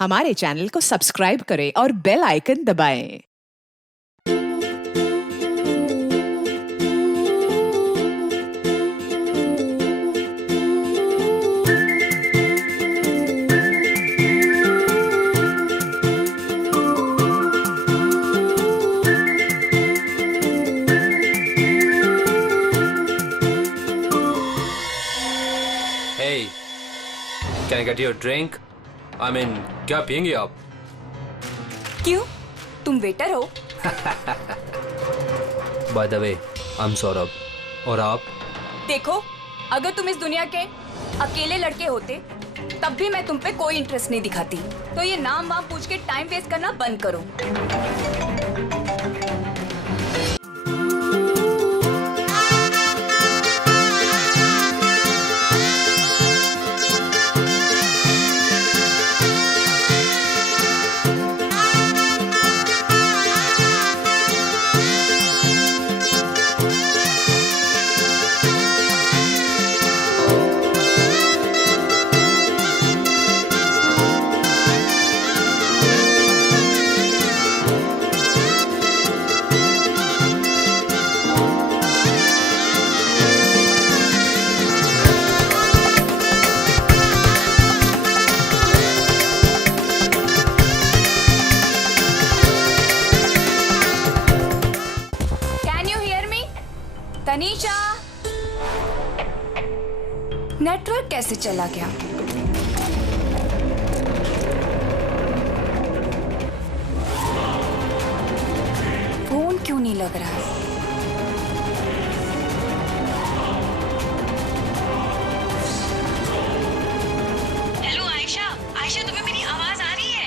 हमारे चैनल को सब्सक्राइब करें और बेल आइकन दबाएं। Hey, can I get you a drink? I mean, क्या पियेंगे आप? क्यों? तुम वेटर हो? By the way, I'm Saurabh. और आप? देखो, अगर तुम इस दुनिया के अकेले लड़के होते, तब भी मैं तुम पे कोई इंटरेस्ट नहीं दिखाती। तो ये नाम वाम पूछ के टाइम वेस्ट करना बंद करो। तनीषा, नेटवर्क कैसे चला गया? फोन क्यों नहीं लग रहा है? हेलो आयशा, आयशा तुम्हें मेरी आवाज आ रही है?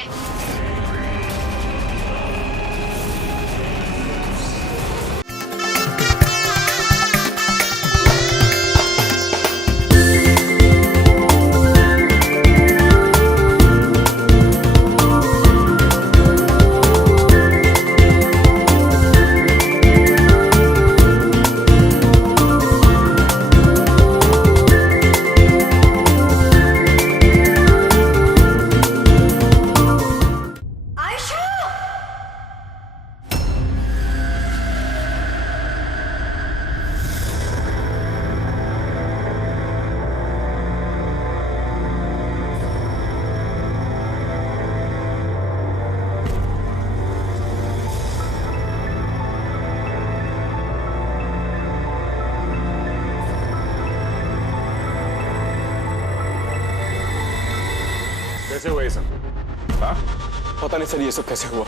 कैसे हुआ ये सब? हाँ? पता नहीं सर ये सब कैसे हुआ।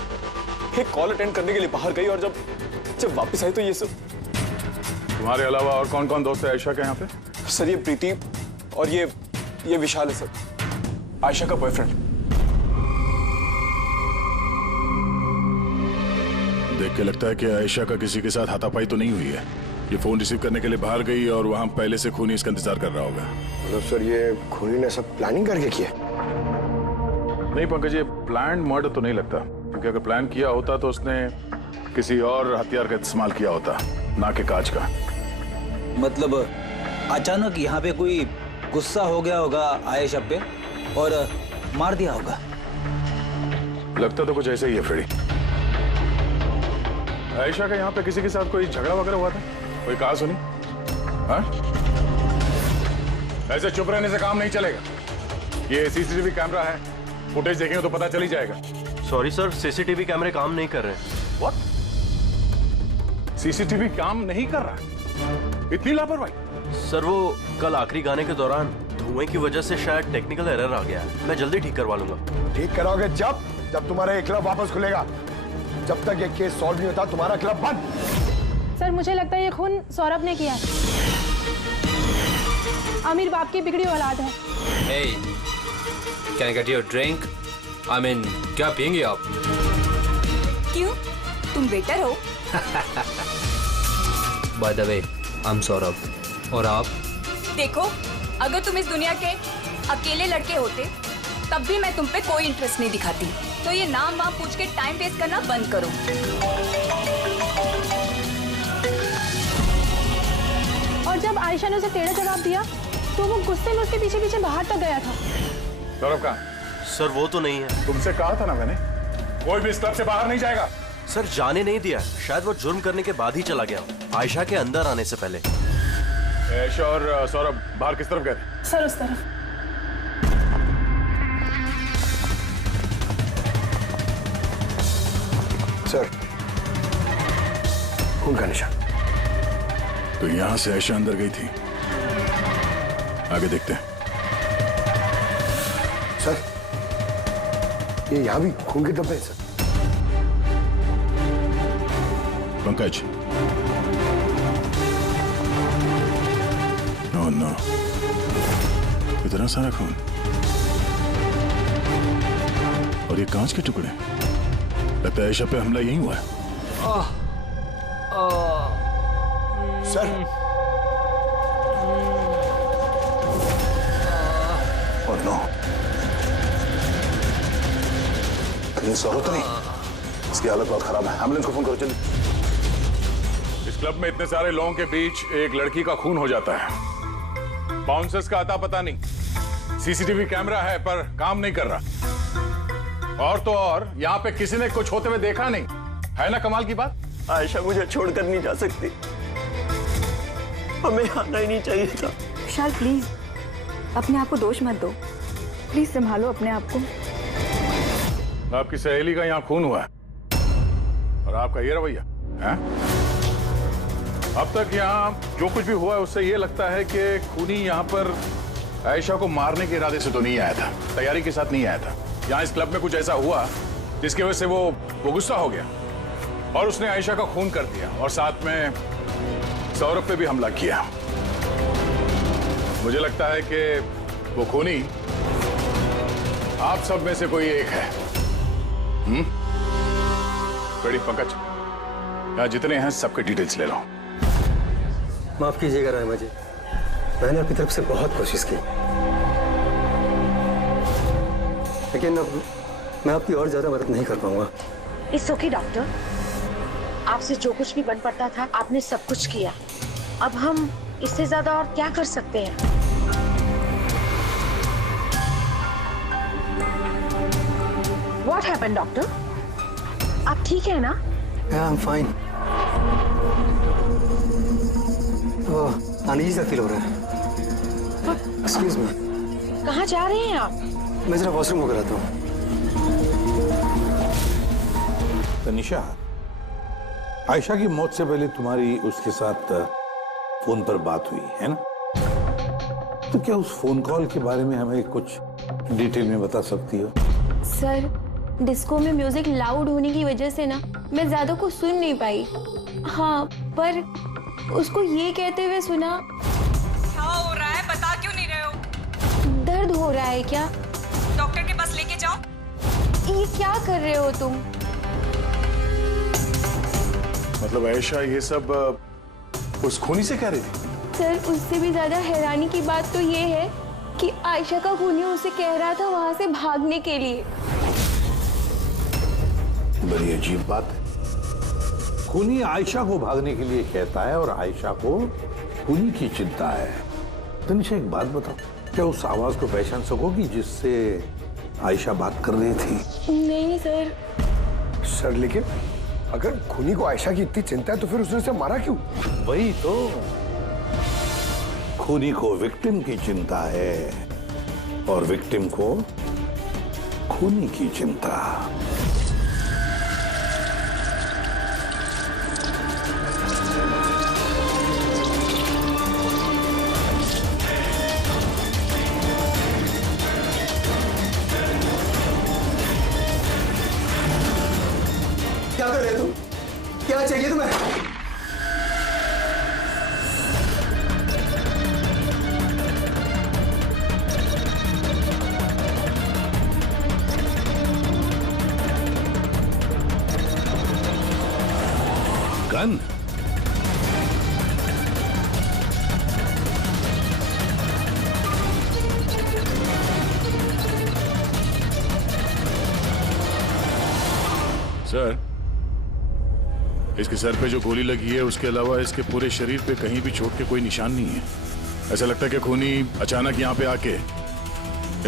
एक कॉल अटेंड करने के लिए बाहर गई और जब वापस आई तो ये सब। तुम्हारे अलावा और कौन कौन दोस्त है आयशा के यहाँ पे? सर ये प्रीति और ये विशाल है सर, आयशा का बॉयफ्रेंड। देख के लगता है कि आयशा का किसी के साथ हाथापाई तो नहीं हुई है। ये फोन रिसीव करने के लिए बाहर गई और वहां पहले से खूनी इसका इंतजार कर रहा होगा। मतलब सर ये खूनी ने सब प्लानिंग करके किया? नहीं पंकज, ये प्लान मर्डर तो नहीं लगता, क्योंकि अगर प्लान किया होता तो उसने किसी और हथियार का इस्तेमाल किया होता, ना कि कांच का। मतलब अचानक यहाँ पे कोई गुस्सा हो गया होगा आयशा पे और मार दिया होगा। लगता तो कुछ ऐसे ही है फ्रेडी। आयशा का यहाँ पे किसी के साथ कोई झगड़ा वगैरह हुआ था? कोई कहा सुनी? हाँ? ऐसे चुप रहने से काम नहीं चलेगा। ये सीसीटीवी कैमरा है, फुटेज देखेंगे तो पता चल ही जाएगा। सॉरी सर, सीसीटीवी कैमरे काम नहीं कर रहे। What? सीसीटीवी काम नहीं कर रहा? इतनी लापरवाही? सर वो कल आखिरी गाने के दौरान धुएं की वजह से शायद टेक्निकल एरर आ गया है। मैं जल्दी ठीक करवा लूंगा। ठीक कराओगे जब तुम्हारा ये क्लब वापस खुलेगा। जब तक ये केस सॉल्व नहीं होता तुम्हारा क्लब बंद। सर मुझे लगता है ये खून सौरभ ने किया है। अमीर बाप की बिगड़ी औलाद है। Hey, can I get you a drink? I mean, क्या पियेंगे आप? क्यों? तुम वेटर हो? By the way, I'm Saurabh. और आप? देखो, अगर तुम इस दुनिया के अकेले लड़के होते, तब भी मैं तुम पे कोई इंटरेस्ट नहीं दिखाती। तो ये नाम वाम पूछ के टाइम वेस्ट करना बंद करो। और जब आयशा ने उसे टेढ़ा जवाब दिया तो वो गुस्से में उसके पीछे पीछे बाहर तक गया था। सौरभ कहाँ? सर वो तो नहीं है। तुमसे कहा था ना मैंने, कोई भी इस क्लब से बाहर नहीं जाएगा। सर जाने नहीं दिया, शायद वो जुर्म करने के बाद ही चला गया, आयशा के अंदर आने से पहले। आयशा और सौरभ बाहर किस तरफ गए थे? सर उस तरफ। सर, खून का निशान। तो यहां से आयशा अंदर गई थी, आगे देखते हैं। सर, ये यहां भी खून के धब्बे हैं सर। पंकज, नो नो, इतना सारा खून और ये कांच के टुकड़े, लगता है आयशा पे हमला यही हुआ है। सर, और नो, कहीं सौरभ तो नहीं? इसकी हालत बहुत खराब है, एम्बुलेंस को फोन करो जल्दी। इस क्लब में इतने सारे लोगों के बीच एक लड़की का खून हो जाता है, बाउंसर्स का अता पता नहीं, सीसीटीवी कैमरा है पर काम नहीं कर रहा, और तो और यहाँ पे किसी ने कुछ होते हुए देखा नहीं है ना। कमाल की बात। आयशा मुझे छोड़कर नहीं जा सकती, हमें आना ही नहीं चाहिए था। विशाल प्लीज अपने आप को दोष मत दो, प्लीज संभालो अपने आप को। आपकी सहेली का यहाँ खून हुआ है और आपका ये रवैया है? अब तक यहाँ जो कुछ भी हुआ है उससे ये लगता है कि खूनी यहाँ पर आयशा को मारने के इरादे से तो नहीं आया था, तैयारी के साथ नहीं आया था। यहाँ इस क्लब में कुछ ऐसा हुआ जिसकी वजह से वो गुस्सा हो गया और उसने आयशा का खून कर दिया और साथ में सौरभ पे भी हमला किया। मुझे लगता है कि वो खूनी आप सब में से कोई एक है। बड़ी पंकज, यहाँ जितने हैं सबके डिटेल्स ले लो। माफ कीजिएगा रायमा जी, मैंने अपनी तरफ से बहुत कोशिश की, लेकिन अब मैं आपकी और ज्यादा मदद नहीं कर पाऊंगा। इट्स ओके डॉक्टर, आपसे जो कुछ भी बन पड़ता था आपने सब कुछ किया, अब हम इससे ज्यादा और क्या कर सकते हैं। What happened, doctor? आप ठीक है ना? Yeah, I'm fine. Uneasy feel हो रहा है। Excuse me. कहाँ जा रहे हैं आप? मैं जरा वॉशरूम होकर आता हूँ। तनिषा, आयशा की मौत से पहले तुम्हारी उसके साथ फोन पर बात हुई है ना? तो क्या उस फोन कॉल के बारे में हमें कुछ डिटेल में बता सकती हो? सर, डिस्को में म्यूजिक लाउड होने की वजह से ना मैं ज्यादा कुछ सुन नहीं पाई। हाँ, पर उसको ये कहते हुए सुना। क्या हो रहा है, बता क्यों नहीं रहे हो? दर्द हो रहा है क्या? डॉक्टर के पास लेके जाओ। ये क्या कर रहे हो तुम? मतलब आयशा ये सब उस खूनी से कह रही थी? सर, उससे भी ज्यादा हैरानी की बात तो ये है कि आयशा का खूनी उसे कह रहा था वहां से भागने के लिए। बड़ी अजीब बात है। खूनी आयशा को भागने के लिए कहता है और आयशा को खूनी की चिंता है। तनिषा, एक बात बताओ, क्या उस आवाज को पहचान सकोगी जिससे आयशा बात कर रही थी? नहीं सर। सर, लेकिन अगर खूनी को आयशा की इतनी चिंता है तो फिर उसने उसे मारा क्यों? वही तो, खूनी को विक्टिम की चिंता है और विक्टिम को खूनी की चिंता। क्या कर रहे तुम? क्या चाहिए तुम्हें? गन? सर, इसके सर पे जो गोली लगी है उसके अलावा इसके पूरे शरीर पे कहीं भी चोट के कोई निशान नहीं है। ऐसा लगता है कि खूनी अचानक यहाँ पे आके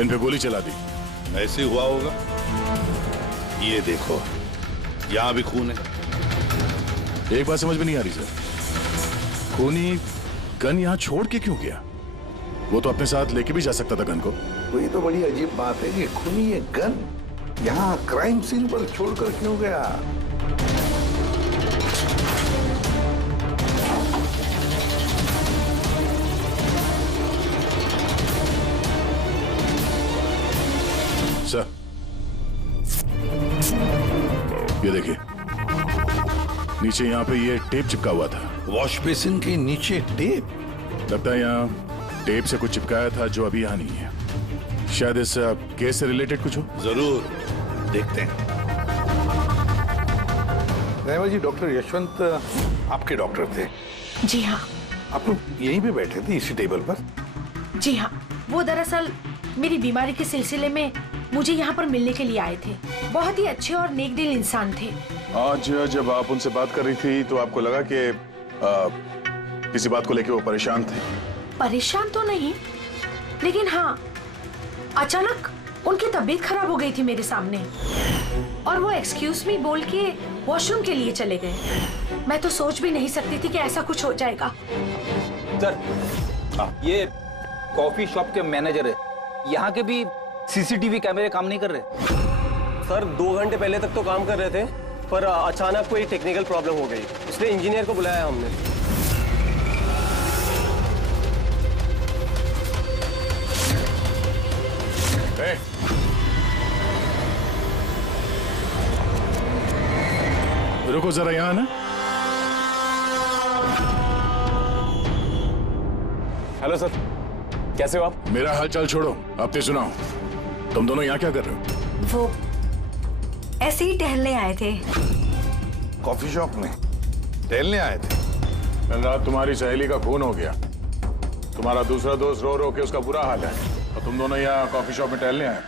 इन पे गोली चला दी ऐसे हुआ होगा। ये देखो, यहां भी खून है। एक बात समझ में नहीं आ रही सर, खूनी गन यहां छोड़ के क्यों गया? वो तो अपने साथ लेके भी जा सकता था गन को। वही तो बड़ी अजीब बात है कि खूनी ये गन यहाँ क्राइम सीन पर छोड़कर क्यों गया? सर, ये देखिए, नीचे यहाँ पे ये टेप चिपका हुआ था। वॉश बेसिन के नीचे टेप? लगता है यहाँ टेप से कुछ चिपकाया था जो अभी यहाँ नहीं है। शायद इस केस से रिलेटेड कुछ हो। जरूर, देखते हैं। नैमा जी, डॉक्टर यशवंत आपके डॉक्टर थे? जी हाँ। आप लोग यहीं पे बैठे थे इसी टेबल पर? जी हाँ, वो दरअसल मेरी बीमारी के सिलसिले में मुझे यहाँ पर मिलने के लिए आए थे। बहुत ही अच्छे और नेक दिल इंसान थे। आज जब आप उनसे बात कर रही थी तो आपको लगा कि किसी बात को लेकर वो परेशान थे? परेशान तो नहीं, लेकिन हाँ, अचानक उनकी तबीयत खराब हो गई थी मेरे सामने और वो एक्सक्यूज मी बोल के वॉशरूम के लिए चले गए। मैं तो सोच भी नहीं सकती थी कि ऐसा कुछ हो जाएगा। सर, ये कॉफी शॉप के मैनेजर है। यहाँ के भी सीसीटीवी कैमरे काम नहीं कर रहे। सर 2 घंटे पहले तक तो काम कर रहे थे, पर अचानक कोई टेक्निकल प्रॉब्लम हो गई, इसलिए इंजीनियर को बुलाया हमने। रुको जरा यहाँ ना। हेलो सर, कैसे हो आप? मेरा हालचाल छोड़ो, अपने सुनाओ। तुम दोनों यहाँ क्या कर रहे हो? वो ऐसे ही टहलने आए थे। कॉफी शॉप में टहलने आए थे? कल रात तुम्हारी सहेली का खून हो गया। तुम्हारा दूसरा दोस्त रो रो के उसका बुरा हाल है और तुम दोनों यहाँ कॉफी शॉप में टहलने आए।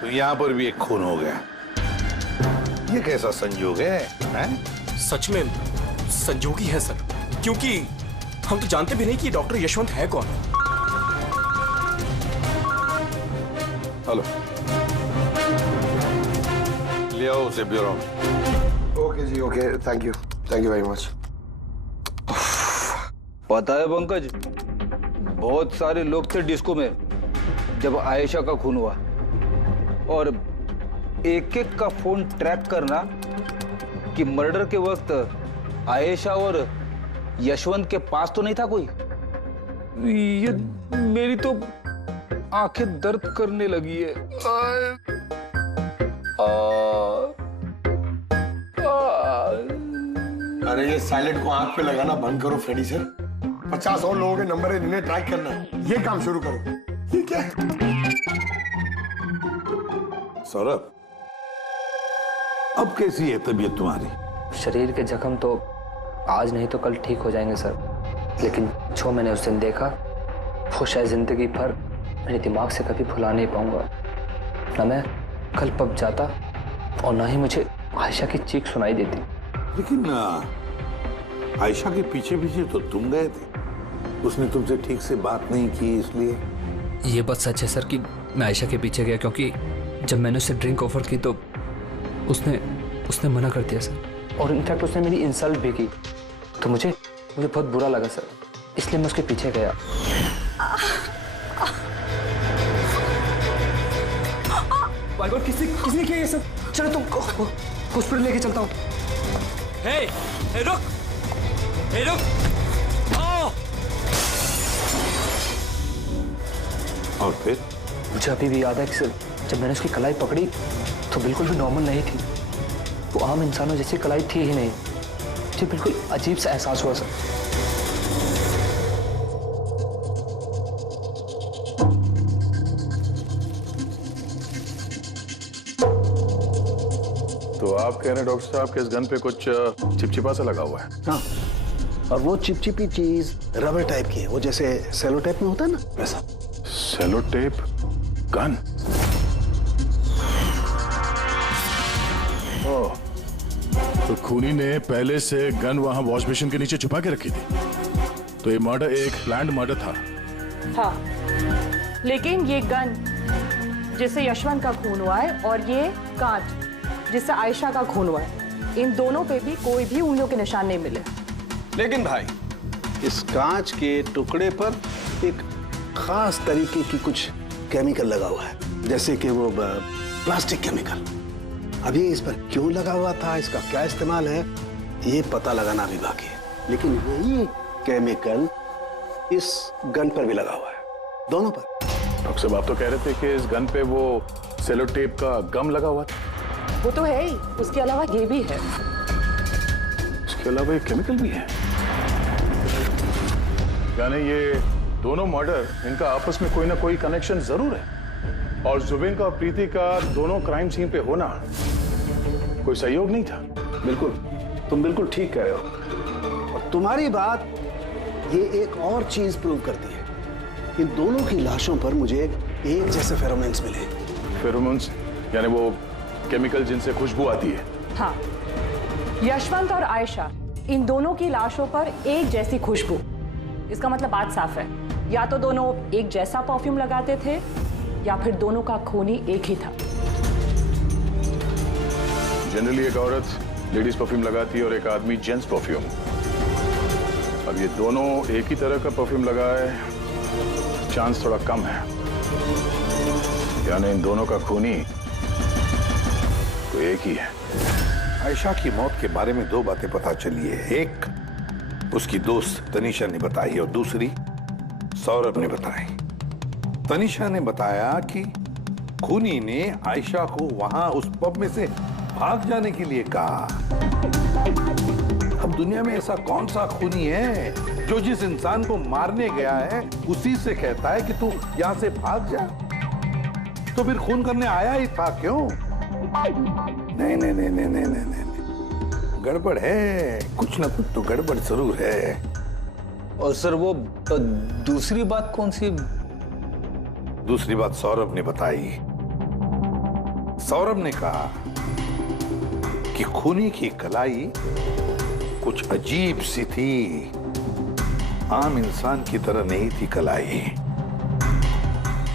तो यहाँ पर भी एक खून हो गया। ये कैसा संयोग है, हैं? सच में संजोगी है सर, क्योंकि हम तो जानते भी नहीं कि डॉक्टर यशवंत है कौन। हेलो, ले आओ उसे ब्यूरो। ओके जी, okay, thank you very much. पता है पंकज, बहुत सारे लोग थे डिस्को में जब आयशा का खून हुआ, और एक एक का फोन ट्रैक करना कि मर्डर के वक्त आयशा और यशवंत के पास तो नहीं था कोई। ये मेरी तो आंखें दर्द करने लगी है। अरे ये साइलेंट को आंख पे लगाना बंद करो फ्रेडी सर। 50 और लोगों के नंबर है जिन्हें ट्रैक करना है, ये काम शुरू करो। ये क्या है? सौरभ, अब कैसी है तबीयत तुम्हारी? शरीर के जख्म तो आज नहीं तो कल ठीक हो जाएंगे सर, लेकिन जो मैंने उस दिन देखा वो शायद जिंदगी भर मेरे दिमाग से कभी भुला नहीं पाऊंगा। ना मैं कल पब जाता और ना ही मुझे आयशा की चीख सुनाई देती। लेकिन आयशा के पीछे पीछे तो तुम गए थे, उसने तुमसे ठीक से बात नहीं की, इसलिए। ये बात सच है सर कि मैं आयशा के पीछे गया, क्योंकि जब मैंने उसे ड्रिंक ऑफर की तो उसने मना कर दिया सर, और इनफैक्ट उसने मेरी इंसल्ट भी की। तो मुझे बहुत बुरा लगा सर, इसलिए मैं उसके पीछे गया। किसने किया ये सब? चलो तुम हॉस्पिटल लेके चलता हूँ। रुक। और फिर? मुझे अभी भी याद है कि सर, जब मैंने उसकी कलाई पकड़ी तो बिल्कुल भी नॉर्मल नहीं थी। वो आम इंसानों जैसी कलाई थी ही नहीं। मुझे बिल्कुल अजीब सा एहसास हुआ सर। तो आप कह रहे हैं डॉक्टर साहब कि इस गन पे कुछ चिपचिपा सा लगा हुआ है? हाँ, और वो चिपचिपी चीज रबर टाइप की है, वो जैसे सेलो टेप में होता है ना, वैसा। Cello tape gun? ओह, तो खूनी ने पहले से गन वहां वॉश बेसिन के नीचे छुपा के रखी थी। तो ये मर्डर एक प्लान्ड मर्डर था। हाँ, लेकिन ये गन जिससे यशवंत का खून हुआ है, और ये कांच जिससे आयशा का खून हुआ है, इन दोनों पे भी कोई भी उंगलियों के निशान नहीं मिले। लेकिन भाई, इस कांच के टुकड़े पर एक खास तरीके की कुछ केमिकल लगा हुआ है, जैसे कि वो प्लास्टिक केमिकल। अभी इस पर क्यों लगा हुआ था, इसका क्या इस्तेमाल है, ये पता लगाना भी बाकी है। लेकिन यही केमिकल इस गन पर भी लगा हुआ है, दोनों पर। डॉक्टर साहब, आप तो कह रहे थे कि इस गन पे वो सेलो टेप का गम लगा हुआ था। वो तो है ही, उसके अलावा ये भी है। उसके अलावा ये केमिकल भी है, यानी ये दोनों मर्डर, इनका आपस में कोई ना कोई कनेक्शन जरूर है। और जुबिन का और प्रीति का दोनों क्राइम सीन पे होना कोई सहयोग नहीं था। बिल्कुल, तुम बिल्कुल ठीक कह रहे हो। और तुम्हारी बात ये एक और चीज प्रूव करती है। इन दोनों की लाशों पर मुझे एक जैसे फेरोमोन्स मिले। फेरोमोन्स यानी वो केमिकल जिनसे खुशबू आती है। हाँ, यशवंत और आयशा, इन दोनों की लाशों पर एक जैसी खुशबू। इसका मतलब बात साफ है, या तो दोनों एक जैसा परफ्यूम लगाते थे, या फिर दोनों का खून ही एक ही था। जनरली एक औरत लेडीज परफ्यूम लगाती है और एक आदमी जेंट्स परफ्यूम। अब ये दोनों एक ही तरह का परफ्यूम लगाए, चांस थोड़ा कम है, यानी इन दोनों का खूनी तो एक ही है। आयशा की मौत के बारे में दो बातें पता चली है। एक उसकी दोस्त तनीषा ने बताई और दूसरी सौरभ ने बताई। तनीषा ने बताया कि खूनी ने आयशा को वहां उस पब में से भाग जाने के लिए कहा। अब दुनिया में ऐसा कौन सा खूनी है जो जिस इंसान को मारने गया है उसी से कहता है कि तू यहां से भाग जा? तो फिर खून करने आया ही था क्यों? नहीं नहीं नहीं नहीं नहीं नहीं नहीं, गड़बड़ है, कुछ ना कुछ तो गड़बड़ जरूर है। और सर वो दूसरी बात कौन सी? दूसरी बात सौरभ ने बताई। सौरभ ने कहा कि खूनी की कलाई कुछ अजीब सी थी, आम इंसान की तरह नहीं थी कलाई।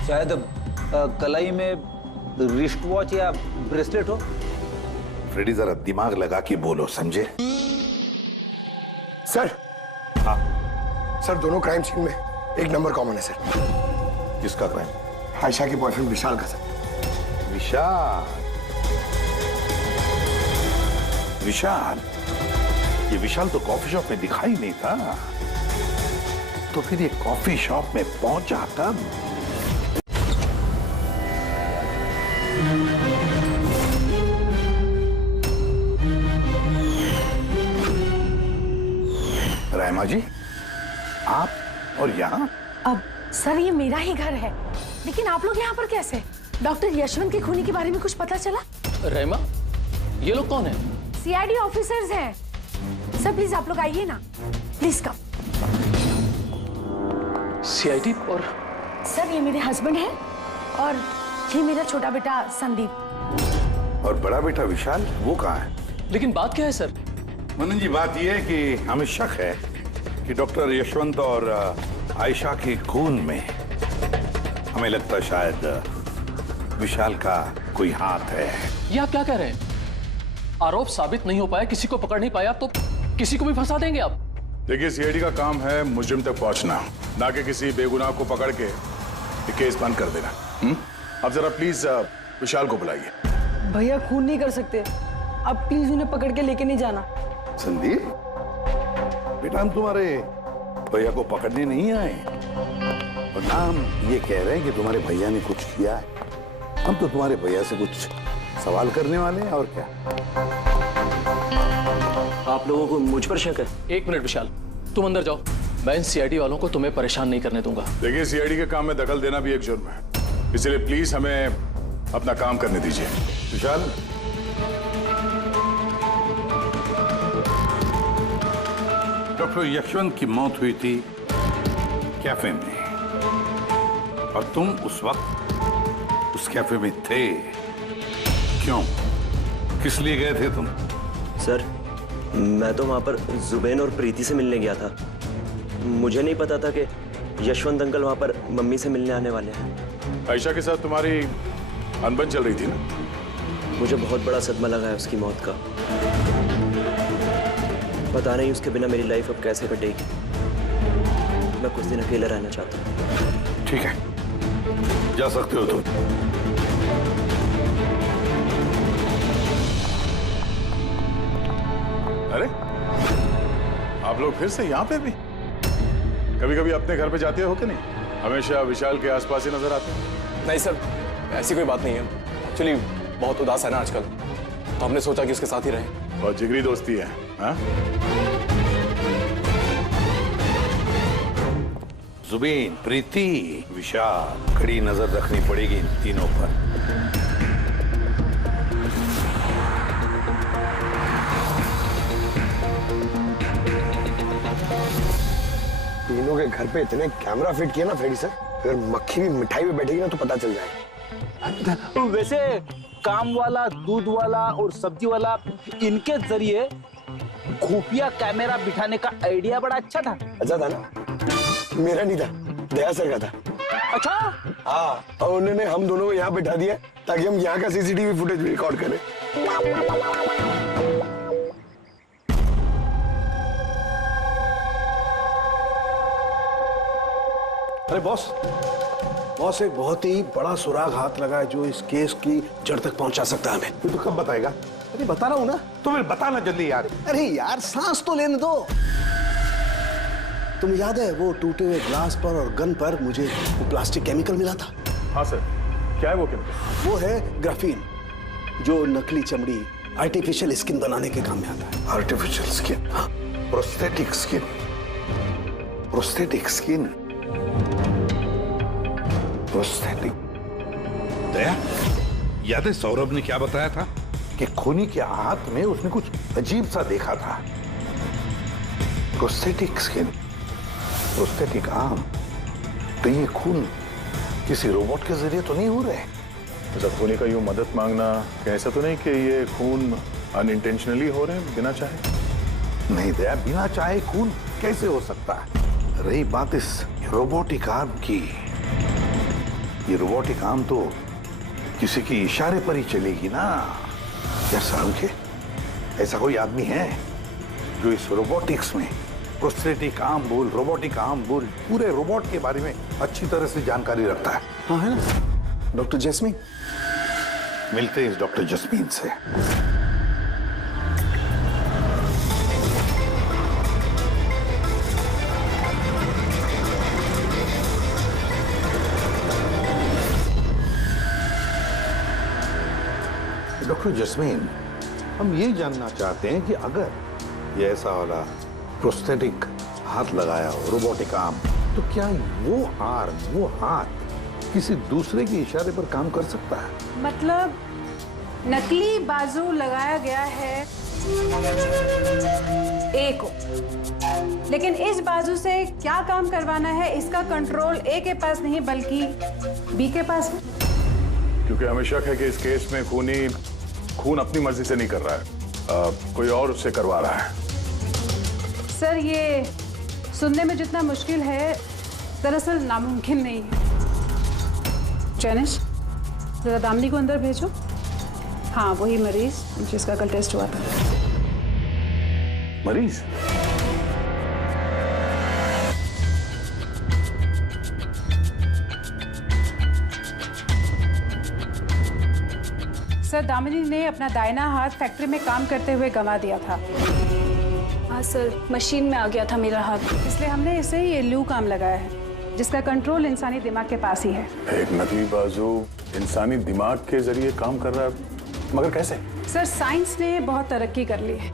शायद कलाई में रिस्ट वॉच या ब्रेसलेट हो। फ्रेडी, जरा दिमाग लगा के बोलो, समझे? सर, हाँ सर, दोनों क्राइम सीन में एक नंबर कॉमन है सर। किसका क्राइम? आयशा के बॉयफ्रेंड विशाल का सर। विशाल? विशाल? ये विशाल तो कॉफी शॉप में दिखाई नहीं था, तो फिर ये कॉफी शॉप में पहुंचा कब? रायमा जी, आप और यहाँ? अब सर, ये मेरा ही घर है, लेकिन आप लोग यहाँ पर कैसे? डॉक्टर यशवंत के खूनी के बारे में कुछ पता चला? रहमा, ये लोग कौन है? सीआईडी ऑफिसर्स हैं। सर प्लीज आप लोग आइए ना, प्लीज कम। सीआईडी? और सर ये मेरे हस्बैंड हैं और ये मेरा छोटा बेटा संदीप। और बड़ा बेटा विशाल, वो कहाँ है? लेकिन बात क्या है सर? मनन जी, बात यह है कि हमें शक है कि डॉक्टर यशवंत और आयशा के खून में हमें लगता है शायद विशाल का कोई हाथ है। ये आप क्या कह रहे हैं? आरोप साबित नहीं हो पाया, किसी को पकड़ नहीं पाया, तो किसी को भी फंसा देंगे आप? देखिए, सीआईडी का काम है मुजरिम तक पहुंचना, ना कि किसी बेगुनाह को पकड़ के ये केस बंद कर देना। अब जरा प्लीज विशाल को बुलाइए। भैया खून नहीं कर सकते, अब प्लीज उन्हें पकड़ के लेके नहीं जाना। संदीप बेटा, हम तुम्हारे भैया को पकड़ने नहीं आए और ना हम ये कह रहे हैं कि तुम्हारे भैया ने कुछ किया है। हम तो तुम्हारे भैया से कुछ सवाल करने वाले हैं, और क्या। आप लोगों को मुझ पर शक है? एक मिनट विशाल, तुम अंदर जाओ, मैं इन सीआईडी वालों को तुम्हें परेशान नहीं करने दूंगा। देखिए, सीआईडी के काम में दखल देना भी एक जुर्म है, इसलिए प्लीज हमें अपना काम करने दीजिए। विशाल, डॉक्टर यशवंत की मौत हुई थी कैफे में और तुम उस वक्त उस कैफे में थे। क्यों, किस लिए गए थे तुम? सर, मैं तो वहां पर जुबैन और प्रीति से मिलने गया था। मुझे नहीं पता था कि यशवंत अंकल वहां पर मम्मी से मिलने आने वाले हैं। आयशा के साथ तुम्हारी अनबन चल रही थी ना? मुझे बहुत बड़ा सदमा लगा है उसकी मौत का। पता नहीं उसके बिना मेरी लाइफ अब कैसे कटेगी। मैं कुछ दिन अकेला रहना चाहता हूँ। ठीक है, जा सकते हो तुम। अरे आप लोग फिर से यहाँ पे भी? कभी कभी अपने घर पे जाते हो कि नहीं? हमेशा विशाल के आसपास ही नजर आते हैं। नहीं सर, ऐसी कोई बात नहीं है। एक्चुअली बहुत उदास है ना आजकल, तो हमने सोचा कि उसके साथ ही रहें। बहुत जिगरी दोस्ती है, हाँ? जुबीन, प्रीति, विशाल, कड़ी नजर रखनी पड़ेगी इन तीनों पर। तीनों के घर पे इतने कैमरा फिट किए ना फ्रेडी सर, अगर मक्खी भी मिठाई पे बैठेगी ना तो पता चल जाएगा। वैसे काम वाला, दूध वाला और सब्जी वाला, इनके जरिए खुफिया कैमरा बिठाने का आइडिया बड़ा अच्छा था। अच्छा था ना? मेरा नहीं था, दया सर का था। अच्छा? हाँ, और उन्होंने हम दोनों को यहाँ बिठा दिया ताकि हम यहाँ का सीसीटीवी फुटेज भी रिकॉर्ड करें। अरे बॉस, एक बहुत ही बड़ा सुराग हाथ लगा है जो इस केस की जड़ तक पहुंचा सकता है हमें। तू तो कब बताएगा? अरे बता रहा हूं ना। तो फिर बताना जल्दी यार। अरे यार सांस तो लेने दो। तुम्हें याद है वो टूटे हुए ग्लास पर और गन पर मुझे वो प्लास्टिक केमिकल मिला था? हाँ सर, क्या है वो केमिकल? वो है ग्राफीन, जो नकली चमड़ी, आर्टिफिशियल स्किन बनाने के काम में आता है। Artificial skin? हाँ। Prosthetic skin. Prosthetic skin. Prosthetic. Daya, याद है सौरभ ने क्या बताया था कि खूनी के हाथ में उसने कुछ अजीब सा देखा था। Prosthetic skin, prosthetic arm. तो ये खून किसी रोबोट के जरिए तो नहीं हो रहे? ऐसा खूनी का यूं मदद मांगना, ऐसा तो नहीं कि ये खून अनइंटेंशनली हो रहे हैं, बिना चाहे? नहीं दया, बिना चाहे खून कैसे हो सकता है? रही बात इस रोबोटिक आर्म की, ये रोबोटिक आर्म तो किसी के इशारे पर ही चलेगी ना। क्या समझे? ऐसा कोई आदमी है जो इस रोबोटिक्स में, प्रोस्थेटिक आर्म बोल, रोबोटिक आर्म बोल, पूरे रोबोट के बारे में अच्छी तरह से जानकारी रखता है? हाँ है ना, डॉक्टर जैस्मीन। मिलते हैं इस डॉक्टर जैस्मीन से। डॉक्टर जैस्मीन, हम ये जानना चाहते हैं कि अगर ये ऐसा वाला प्रोस्थेटिक हाथ लगाया हो, रोबोटिक आर्म, तो क्या वो आर्म, वो हाथ किसी दूसरे के इशारे पर काम कर सकता है? मतलब नकली बाजू लगाया गया है ए को, लेकिन इस बाजू से क्या काम करवाना है इसका कंट्रोल ए के पास नहीं बल्कि बी के पास है। क्योंकि हमें शक है कि इस केस में खूनी खून अपनी मर्जी से नहीं कर रहा है, कोई और उससे करवा रहा है। सर ये सुनने में जितना मुश्किल है दरअसल नामुमकिन नहीं है। जैनिश, जरा दामिनी को अंदर भेजो। हाँ, वही मरीज जिसका कल टेस्ट हुआ था। मरीज? सर, दामिनी ने अपना दाहिना हाथ फैक्ट्री में काम करते हुए गंवा दिया था। हाँ सर, मशीन में आ गया था मेरा हाथ, इसलिए हमने इसे ये लू काम लगाया है जिसका कंट्रोल इंसानी दिमाग के पास ही है। एक नकली बाजू इंसानी दिमाग के जरिए काम कर रहा है, मगर कैसे? सर, साइंस ने बहुत तरक्की कर ली है।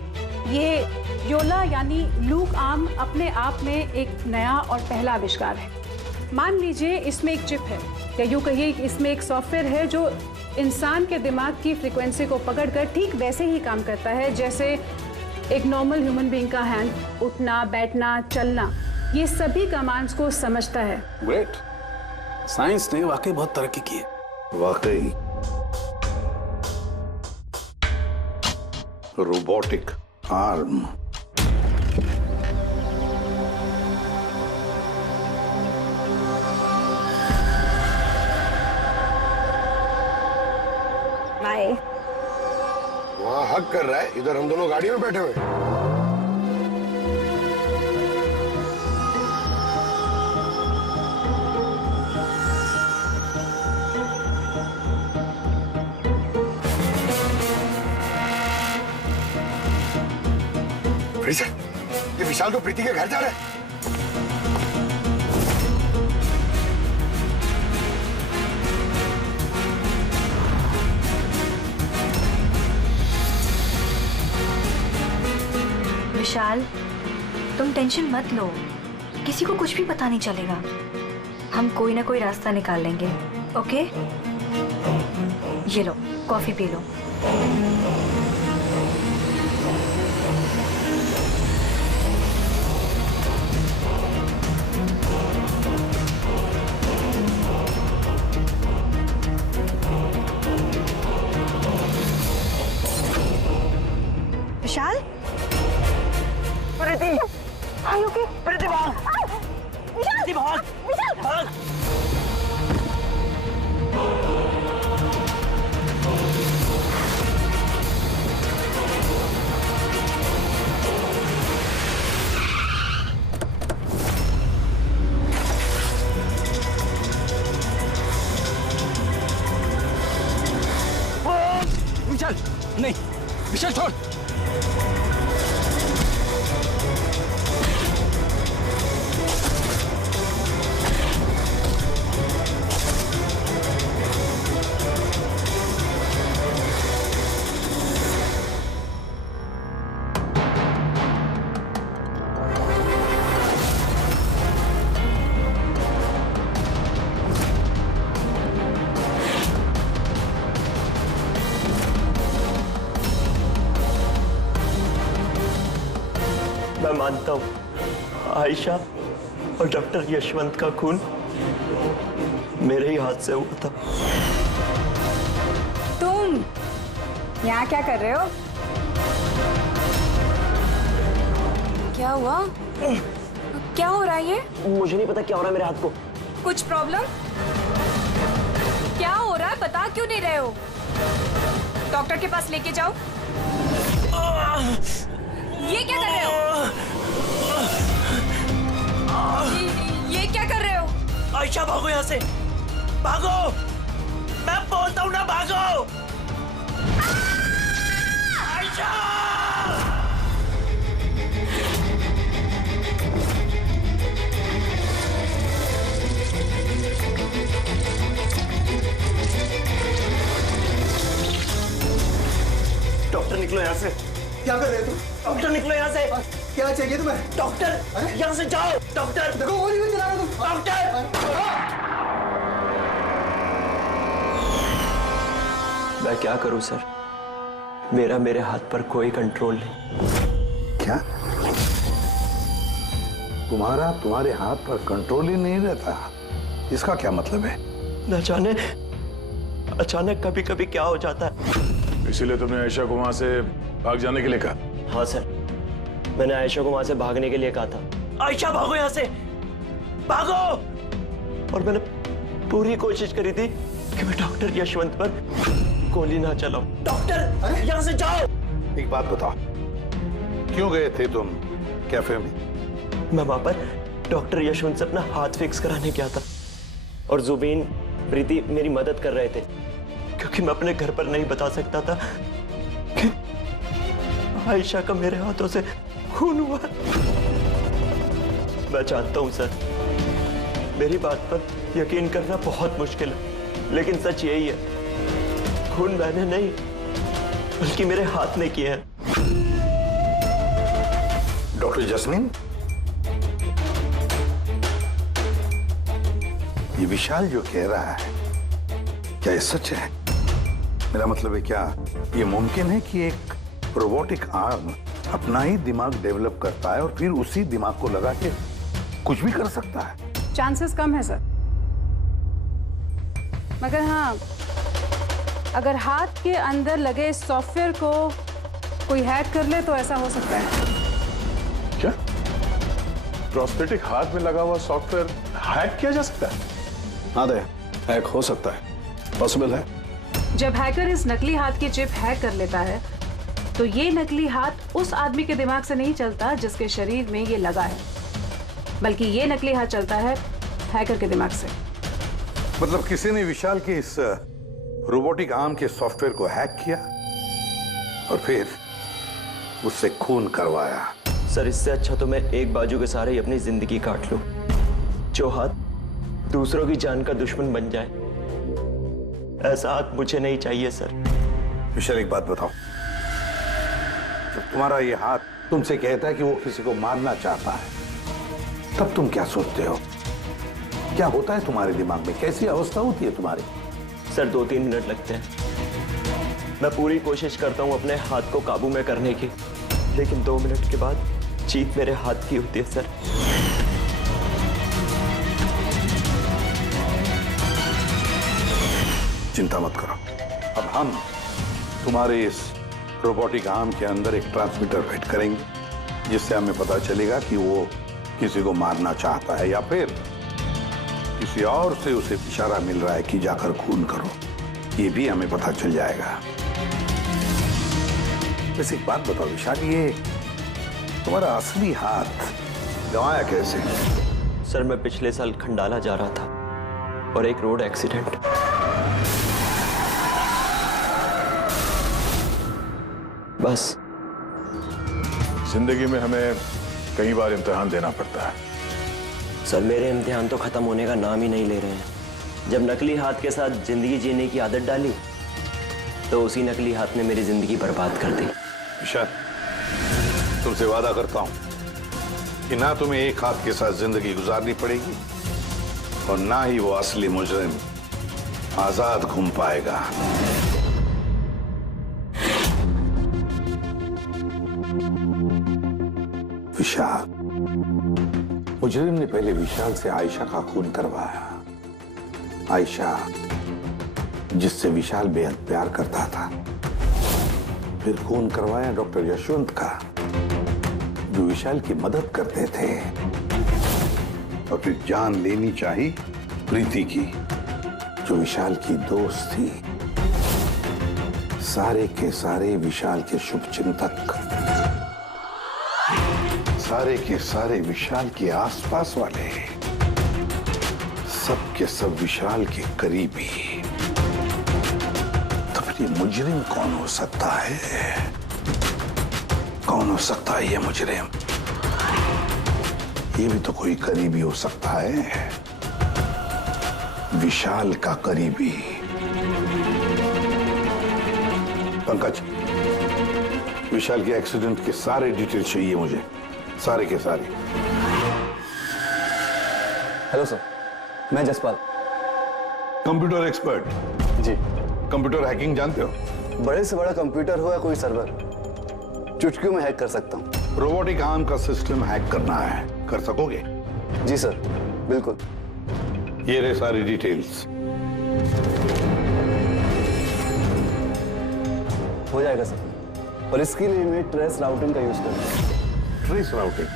ये योला यानी लूक आर्म अपने आप में एक नया और पहला आविष्कार है। मान लीजिए इसमें एक चिप है, या यूँ कहिए इसमें एक सॉफ्टवेयर है जो इंसान के दिमाग की फ्रीक्वेंसी को पकड़कर ठीक वैसे ही काम करता है जैसे एक नॉर्मल ह्यूमन बीइंग का हैंड, उठना, बैठना, चलना, ये सभी कमांड्स को समझता है। ग्रेट, साइंस ने वाकई बहुत तरक्की की है। वाकई रोबोटिक आर्म। वहाँ हक कर रहा है, इधर हम दोनों गाड़ी में बैठे हुए हैं। ये विशाल तो प्रीति के घर जा रहा है। विशाल, तुम टेंशन मत लो, किसी को कुछ भी पता नहीं चलेगा। हम कोई ना कोई रास्ता निकाल लेंगे, ओके? ये लो, कॉफी पी लो। Vishal, Preeti, are you okay? Preeti भाग, प्रीति भाग, विशाल, भाग। विशाल, नहीं, विशाल छोड़। मैं मानता हूँ आयशा और डॉक्टर यशवंत का खून मेरे ही हाथ से हुआ था। तुम यहाँ क्या कर रहे हो? क्या हुआ? क्या हो रहा है ये? मुझे नहीं पता क्या हो रहा है मेरे हाथ को। कुछ प्रॉब्लम? क्या हो रहा है बता क्यों नहीं रहे हो? डॉक्टर के पास लेके जाओ। ये क्या कर रहे हो? ये क्या कर रहे हो? आयशा भागो यहाँ से, भागो! मैं बोलता हूँ ना भागो! आयशा! डॉक्टर निकलो यहाँ से। क्या कर रहे हो तुम? डॉक्टर निकलो यहाँ से। क्या चाहिए तुम्हें? डॉक्टर यहाँ से जाओ। डॉक्टर देखो गोली भी चला रहे हो तुम। डॉक्टर मैं क्या करूं सर, मेरे हाथ पर कोई कंट्रोल नहीं। क्या तुम्हारे हाथ पर कंट्रोल ही नहीं रहता? इसका क्या मतलब है? न जाने अचानक कभी कभी क्या हो जाता है। इसीलिए तुमने आयशा को वहां से भाग जाने के लिए कहा? हाँ सर, मैंने आयशा को वहां से भागने के लिए कहा था। आयशा भागो यहाँ से, भागो! और मैंने पूरी कोशिश करी थी कि मैं डॉक्टर यशवंत पर गोली ना चलाऊं। डॉक्टर यहाँ से जाओ। एक बात बताओ, क्यों गए थे तुम कैफे में? मैं वहां पर डॉक्टर यशवंत से अपना हाथ फिक्स कराने गया था और जुबीन, प्रीति मेरी मदद कर रहे थे क्योंकि मैं अपने घर पर नहीं बता सकता था कि आयशा का मेरे हाथों से खून हुआ। मैं जानता हूं सर, मेरी बात पर यकीन करना बहुत मुश्किल है, लेकिन सच यही है, खून मैंने नहीं बल्कि मेरे हाथ ने किया है। डॉक्टर जस्मीन, ये विशाल जो कह रहा है क्या ये सच है? मेरा मतलब है, क्या ये मुमकिन है कि एक रोबोटिक आर्म अपना ही दिमाग डेवलप करता है और फिर उसी दिमाग को लगा के कुछ भी कर सकता है? चांसेस कम है सर, मगर हाँ, अगर हाथ के अंदर लगे इस सॉफ्टवेयर को कोई हैक कर ले तो ऐसा हो सकता है। क्या प्रोस्थेटिक हाथ में लगा हुआ सॉफ्टवेयर हैक किया जा सकता है? हाँ दे, हैक हो सकता है, पॉसिबल है। जब हैकर इस नकली हाथ की चिप हैक कर लेता है तो ये नकली हाथ उस आदमी के दिमाग से नहीं चलता जिसके शरीर में ये लगा है, बल्कि ये नकली हाथ चलता है हैकर के दिमाग से। मतलब किसी ने विशाल के इस रोबोटिक आर्म के सॉफ्टवेयर को हैक किया और फिर उससे खून करवाया। सर, इससे अच्छा तो मैं एक बाजू के सहारे ही अपनी जिंदगी काट लूं, जो हाथ दूसरों की जान का दुश्मन बन जाए। ऐसा हाथ मुझे नहीं चाहिए सर। विशाल, एक बात बताओ, जब तुम्हारा ये हाथ तुमसे कहता है कि वो किसी को मारना चाहता है, तब तुम क्या सोचते हो? क्या होता है तुम्हारे दिमाग में? कैसी अवस्था होती है तुम्हारी? सर, 2-3 मिनट लगते हैं। मैं पूरी कोशिश करता हूं अपने हाथ को काबू में करने की, लेकिन 2 मिनट के बाद जीत मेरे हाथ की होती है सर। चिंता मत करो, अब हम तुम्हारे इस रोबोटिक आर्म के अंदर एक ट्रांसमीटर फिट करेंगे, जिससे हमें पता चलेगा कि वो किसी को मारना चाहता है या फिर किसी और से उसे इशारा मिल रहा है कि जाकर खून करो। ये भी हमें पता चल जाएगा। वैसे एक बात बताओ विशाल, ये तुम्हारा असली हाथ गंवाया कैसे? सर, मैं पिछले साल खंडाला जा रहा था और एक रोड एक्सीडेंट। बस। जिंदगी में हमें कई बार इम्तिहान देना पड़ता है। सर, मेरे इम्तिहान तो खत्म होने का नाम ही नहीं ले रहे हैं। जब नकली हाथ के साथ जिंदगी जीने की आदत डाली, तो उसी नकली हाथ ने मेरी जिंदगी बर्बाद कर दी। विशाल, तुमसे वादा करता हूं कि ना तुम्हें एक हाथ के साथ जिंदगी गुजारनी पड़ेगी और ना ही वो असली मुजरिम आजाद घूम पाएगा। विशाल, मुजरिम ने पहले विशाल से आयशा का खून करवाया। आयशा, जिससे विशाल बेहद प्यार करता था। फिर खून करवाया डॉक्टर यशवंत का, जो विशाल की मदद करते थे। और फिर जान लेनी चाहिए प्रीति की, जो विशाल की दोस्त थी। सारे के सारे विशाल के शुभचिंतक, सारे के सारे विशाल के आसपास वाले, सब के सब विशाल के करीबी। तो फिर ये मुजरिम कौन हो सकता है? कौन हो सकता है ये मुजरिम? ये भी तो कोई करीबी हो सकता है, विशाल का करीबी। पंकज, विशाल के एक्सीडेंट के सारे डिटेल चाहिए मुझे, सारे के सारे। हेलो सर, मैं जसपाल, कंप्यूटर एक्सपर्ट। जी। कंप्यूटर हैकिंग जानते हो? बड़े से बड़ा कंप्यूटर हो या कोई सर्वर, चुटकियों में हैक कर सकता हूँ। रोबोटिक आर्म का सिस्टम हैक करना है, कर सकोगे? जी सर, बिल्कुल। ये रहे सारी डिटेल्स। हो जाएगा सर, और इसके लिए मैं ट्रेस राउटिंग का यूज करूंगा। Trace routing?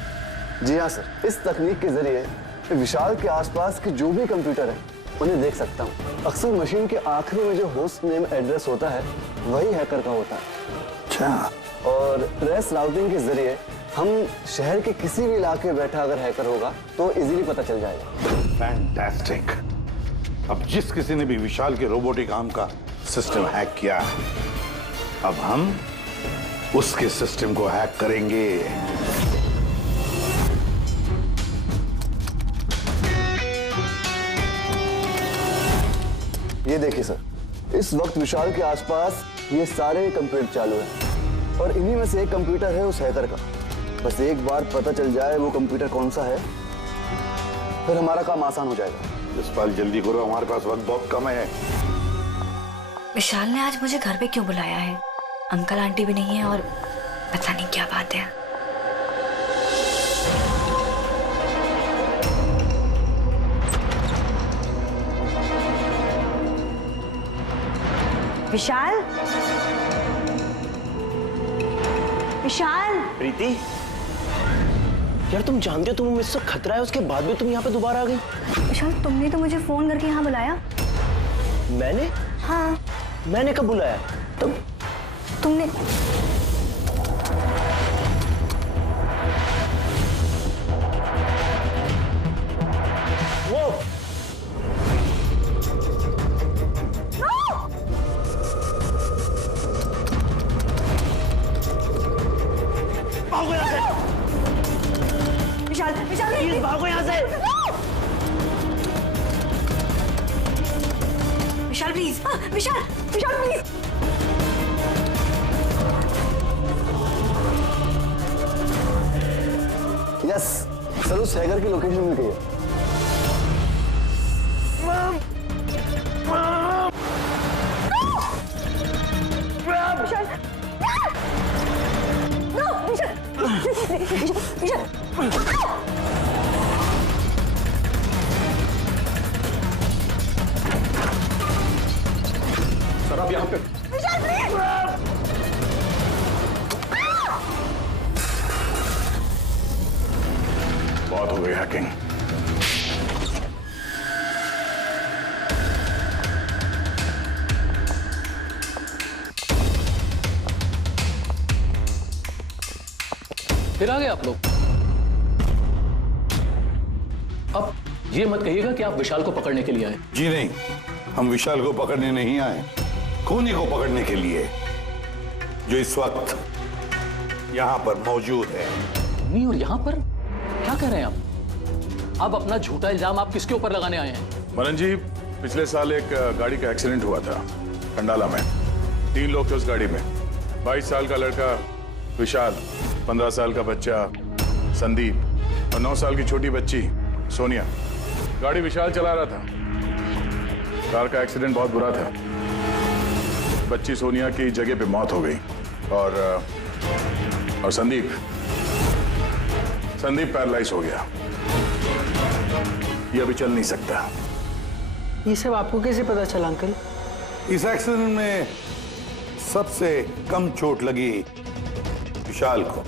जी हाँ सर, इस तकनीक के जरिए विशाल के आसपास के जो भी कंप्यूटर है उन्हें देख सकता हूँ। अक्सर मशीन के आखिरी में जो होस्ट नेम एड्रेस होता है वही हैकर का होता है। अच्छा। और ट्रेस राउटिंग के जरिए हम शहर के किसी भी इलाके में बैठा अगर हैकर होगा तो इजीली पता चल जाएगा। फैंटास्टिक। अब जिस किसी ने भी विशाल के रोबोटिक आर्म का सिस्टम हैक किया, अब हम उसके सिस्टम को हैक करेंगे। ये देखिए सर, इस वक्त विशाल के आसपास ये सारे कंप्यूटर चालू हैं और इन्हीं में से एक कंप्यूटर है उस हैकर का। बस एक बार पता चल जाए वो कंप्यूटर कौन सा है, फिर हमारा काम आसान हो जाएगा। जसपाल, जल्दी करो, हमारे पास वक्त बहुत कम है। विशाल ने आज मुझे घर पे क्यों बुलाया है? अंकल आंटी भी नहीं है और पता नहीं क्या बात है। विशाल, विशाल। प्रीति, यार तुम जानते हो तुम्हें मुझसे खतरा है, उसके बाद भी तुम यहाँ पे दोबारा आ गई। विशाल, तुमने तो मुझे फोन करके यहाँ बुलाया। मैंने? हाँ। मैंने कब बुलाया? तुमने Vishal please, Vishal, Vishal please. Yes sir, उस सैगर की लोकेशन मिल गई है। विशाल, नो, विशाल, विशाल, सर आप यहाँ पे। विशाल प्लीज। बहुत हो गई हैकिंग। फिर आ गए आप लोग। अब ये मत कहिएगा कि आप विशाल को पकड़ने के लिए आए। जी नहीं, हम विशाल को पकड़ने नहीं आए, खूनी को पकड़ने के लिए, जो इस वक्त यहां पर मौजूद है। नहीं, और यहां पर क्या कह रहे हैं आप? अब अपना झूठा इल्जाम आप किसके ऊपर लगाने आए हैं? मनन जी, पिछले साल एक गाड़ी का एक्सीडेंट हुआ था खंडाला में। 3 लोग थे उस गाड़ी में। 22 साल का लड़का विशाल, 15 साल का बच्चा संदीप और 9 साल की छोटी बच्ची सोनिया। गाड़ी विशाल चला रहा था। कार का एक्सीडेंट बहुत बुरा था। बच्ची सोनिया की जगह पे मौत हो गई और संदीप पैरालाइज हो गया। ये अभी चल नहीं सकता। ये सब आपको कैसे पता चला अंकल? इस एक्सीडेंट में सबसे कम चोट लगी विशाल को।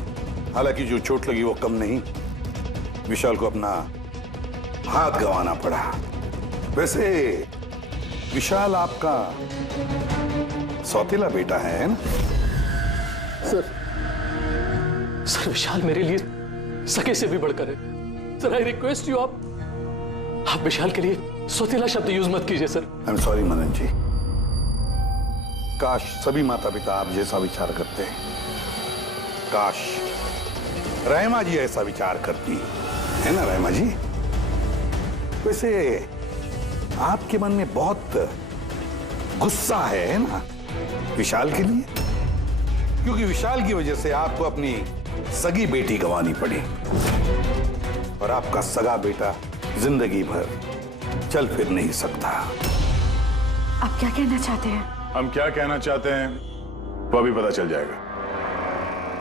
हालांकि जो चोट लगी वो कम नहीं, विशाल को अपना हाथ गंवाना पड़ा। वैसे विशाल आपका सौतेला बेटा है ना? सर विशाल मेरे लिए सके से भी बढ़कर है। सर आई रिक्वेस्ट यू, आप विशाल के लिए सौतेला शब्द यूज मत कीजिए सर। आई एम सॉरी मनन जी। काश सभी माता पिता आप जैसा विचार करते हैं। काश रहमा जी ऐसा विचार करती है ना रहमा जी? वैसे आपके मन में बहुत गुस्सा है ना विशाल के लिए, क्योंकि विशाल की वजह से आपको अपनी सगी बेटी गंवानी पड़ी और आपका सगा बेटा जिंदगी भर चल फिर नहीं सकता। आप क्या कहना चाहते हैं? हम क्या कहना चाहते हैं वो अभी पता चल जाएगा।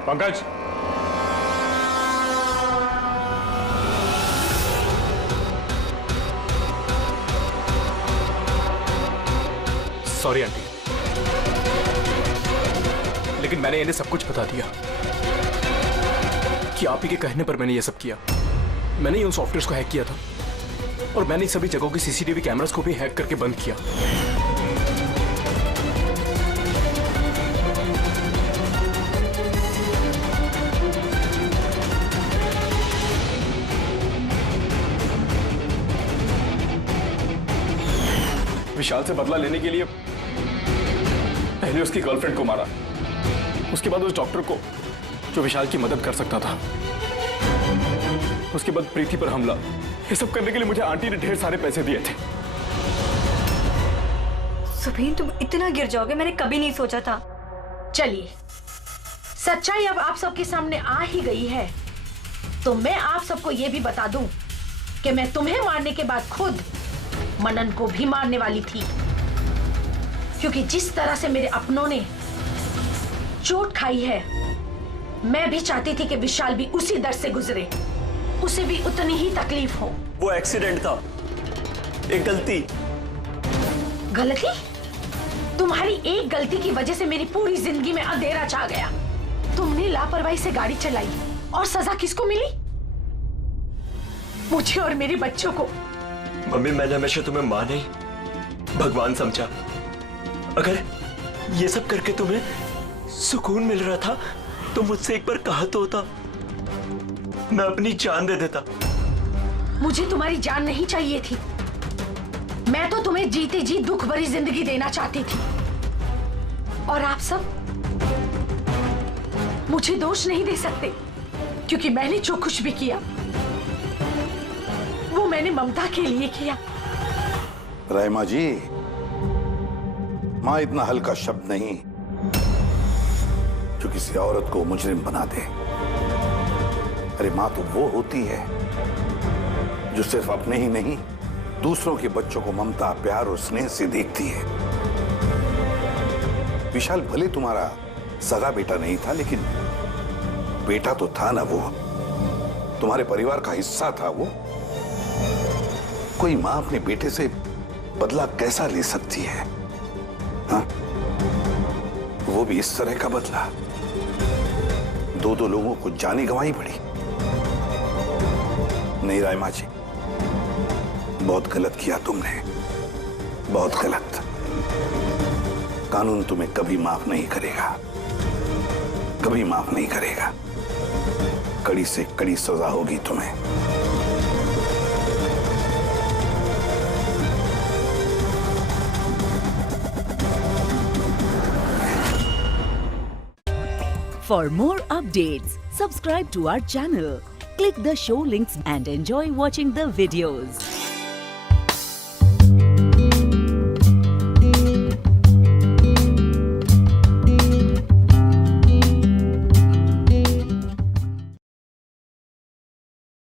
पंकज, सॉरी आंटी, लेकिन मैंने इन्हें सब कुछ बता दिया कि आप ही के कहने पर मैंने ये सब किया। मैंने ही उन सॉफ्टवेयर्स को हैक किया था और मैंने सभी जगहों के सीसीटीवी कैमरास को भी हैक करके बंद किया। विशाल से बदला लेने के लिए पहले उसकी गर्लफ्रेंड को मारा, उसके बाद उस डॉक्टर को जो विशाल की मदद कर सकता था, उसके बाद प्रीति पर हमला। ये सब करने के लिए मुझे आंटी ने ढेर सारे पैसे दिए थे। सुबीन, तुम इतना गिर जाओगे मैंने कभी नहीं सोचा था। चलिए, सच्चाई अब आप सबके सामने आ ही गई है, तो मैं आप सबको यह भी बता दूं कि मैं तुम्हें मारने के बाद खुद मनन को भी मारने वाली थी, क्योंकि जिस तरह से मेरे अपनों ने चोट खाई है, मैं भी चाहती थी कि विशाल भी उसी दर्द से गुजरे, उसे भी उतनी ही तकलीफ हो। वो एक्सीडेंट था, एक गलती। गलती? तुम्हारी एक गलती की वजह से मेरी पूरी जिंदगी में अंधेरा छा गया। तुमने लापरवाही से गाड़ी चलाई और सजा किसको मिली? मुझे और मेरे बच्चों को। मम्मी, मैंने हमेशा तुम्हें मां नहीं भगवान समझा। अगर ये सब करके तुम्हें सुकून मिल रहा था तो मुझसे एक बार कहा तो होता, मैं अपनी जान दे देता। मुझे तुम्हारी जान नहीं चाहिए थी, मैं तो तुम्हें जीते जी दुख भरी जिंदगी देना चाहती थी। और आप सब मुझे दोष नहीं दे सकते, क्योंकि मैंने जो कुछ भी किया मैंने ममता के लिए किया। रहमा जी, मां इतना हल्का शब्द नहीं जो किसी औरत को मुजरिम बना दे। अरे मां तो वो होती है जो सिर्फ अपने ही नहीं दूसरों के बच्चों को ममता, प्यार और स्नेह से देखती है। विशाल भले तुम्हारा सगा बेटा नहीं था, लेकिन बेटा तो था ना, वो तुम्हारे परिवार का हिस्सा था। वो कोई मां अपने बेटे से बदला कैसा ले सकती है? हाँ? वो भी इस तरह का बदला। दो लोगों को जाने गंवाई पड़ी। नहीं रायमा जी, बहुत गलत किया तुमने, बहुत गलत। कानून तुम्हें कभी माफ नहीं करेगा, कभी माफ नहीं करेगा। कड़ी से कड़ी सजा होगी तुम्हें। For more updates, subscribe to our channel, click the show links and enjoy watching the videos.